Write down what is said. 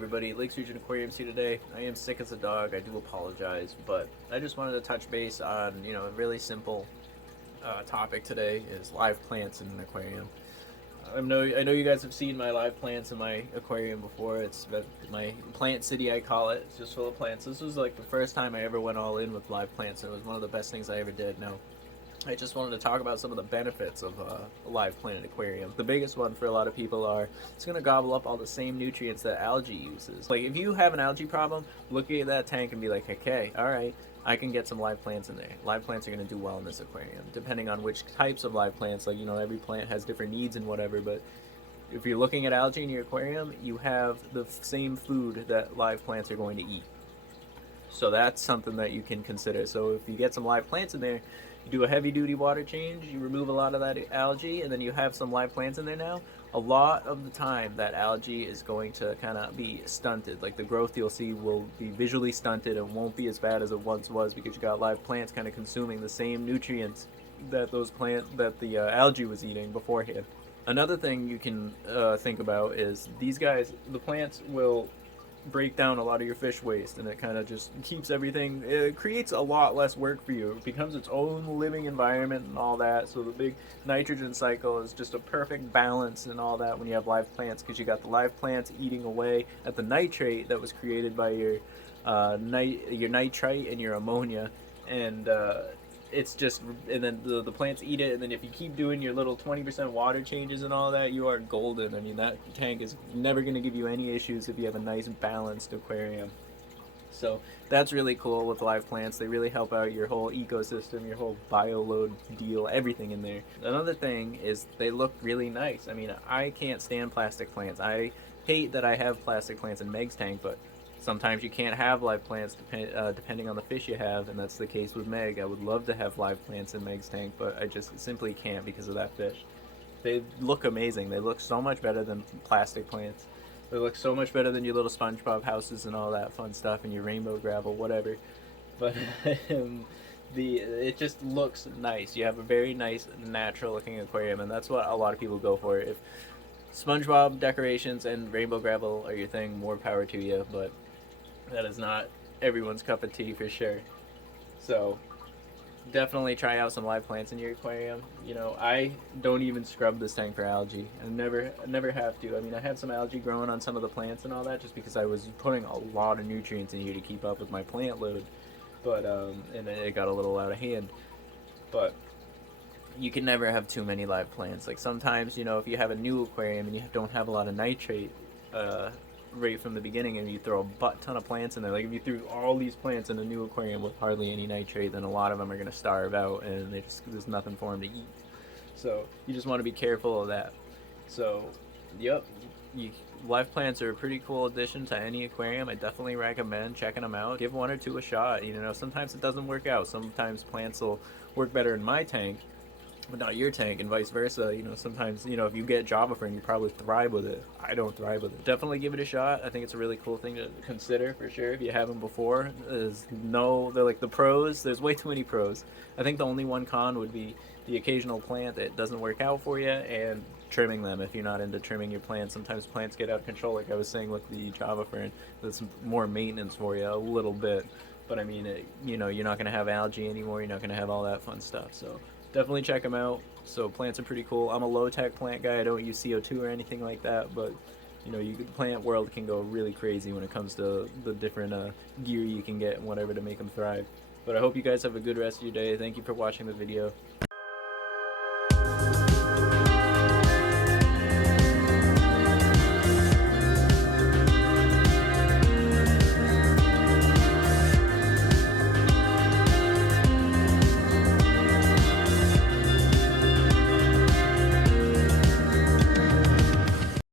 everybody, Lakes Region Aquariums here today. I am sick as a dog, I do apologize, but I just wanted to touch base on, a really simple topic today is live plants in an aquarium. I know you guys have seen my live plants in my aquarium before. It's my plant city, I call it. It's just full of plants. This was like the first time I ever went all in with live plants, and it was one of the best things I ever did. Now, I just wanted to talk about some of the benefits of a live plant aquarium. The biggest one for a lot of people are it's going to gobble up all the same nutrients that algae uses. Like if you have an algae problem, look at that tank and be like, okay, all right, I can get some live plants in there. Live plants are going to do well in this aquarium, depending on which types of live plants. Like, every plant has different needs and whatever, but if you're looking at algae in your aquarium, you have the same food that live plants are going to eat. So that's something that you can consider. So if you get some live plants in there, you do a heavy duty water change, you remove a lot of that algae, and then you have some live plants in there now, a lot of the time that algae is going to kind of be stunted. Like the growth you'll see will be visually stunted and won't be as bad as it once was because you got live plants kind of consuming the same nutrients that the algae was eating beforehand. Another thing you can think about is the plants will break down a lot of your fish waste, and it kind of just keeps everything, it creates a lot less work for you. It becomes its own living environment and all that, so the big nitrogen cycle is just a perfect balance and all that when you have live plants, because you got the live plants eating away at the nitrate that was created by your nitrite and your ammonia, and it's just, and then the plants eat it, and then if you keep doing your little 20% water changes and all that, you are golden. I mean, that tank is never going to give you any issues if you have a nice balanced aquarium. So that's really cool with live plants. They really help out your whole ecosystem, your whole bioload deal, everything in there. Another thing is they look really nice. I mean, I can't stand plastic plants. I hate that I have plastic plants in Meg's tank, but sometimes you can't have live plants depending on the fish you have, and that's the case with Meg. I would love to have live plants in Meg's tank, but I just simply can't because of that fish. They look amazing. They look so much better than plastic plants. They look so much better than your little SpongeBob houses and all that fun stuff and your rainbow gravel, whatever. But it just looks nice. You have a very nice, natural-looking aquarium, and that's what a lot of people go for. If SpongeBob decorations and rainbow gravel are your thing, more power to you, but that is not everyone's cup of tea for sure. So definitely try out some live plants in your aquarium. I don't even scrub this tank for algae. I never have to. I mean, I had some algae growing on some of the plants and all that just because I was putting a lot of nutrients in here to keep up with my plant load, but and it got a little out of hand. But you can never have too many live plants. Like sometimes, if you have a new aquarium and you don't have a lot of nitrate right from the beginning, and you throw a butt ton of plants in there, like if you threw all these plants in a new aquarium with hardly any nitrate, then a lot of them are going to starve out and there's nothing for them to eat. So you just want to be careful of that. So yep, live plants are a pretty cool addition to any aquarium. I definitely recommend checking them out. Give one or two a shot. Sometimes it doesn't work out. Sometimes plants will work better in my tank but not your tank, and vice versa. Sometimes, if you get Java Fern, you probably thrive with it. I don't thrive with it. Definitely give it a shot. I think it's a really cool thing to consider for sure if you haven't before. They're like the pros. There's way too many pros. I think the only one con would be the occasional plant that doesn't work out for you, and trimming them if you're not into trimming your plants. Sometimes plants get out of control, like I was saying with the Java Fern. That's more maintenance for you, a little bit. But I mean, you're not going to have algae anymore. You're not going to have all that fun stuff. So definitely check them out. So plants are pretty cool. I'm a low-tech plant guy. I don't use CO2 or anything like that, but the plant world can go really crazy when it comes to the different gear you can get and whatever to make them thrive. But I hope you guys have a good rest of your day. Thank you for watching the video.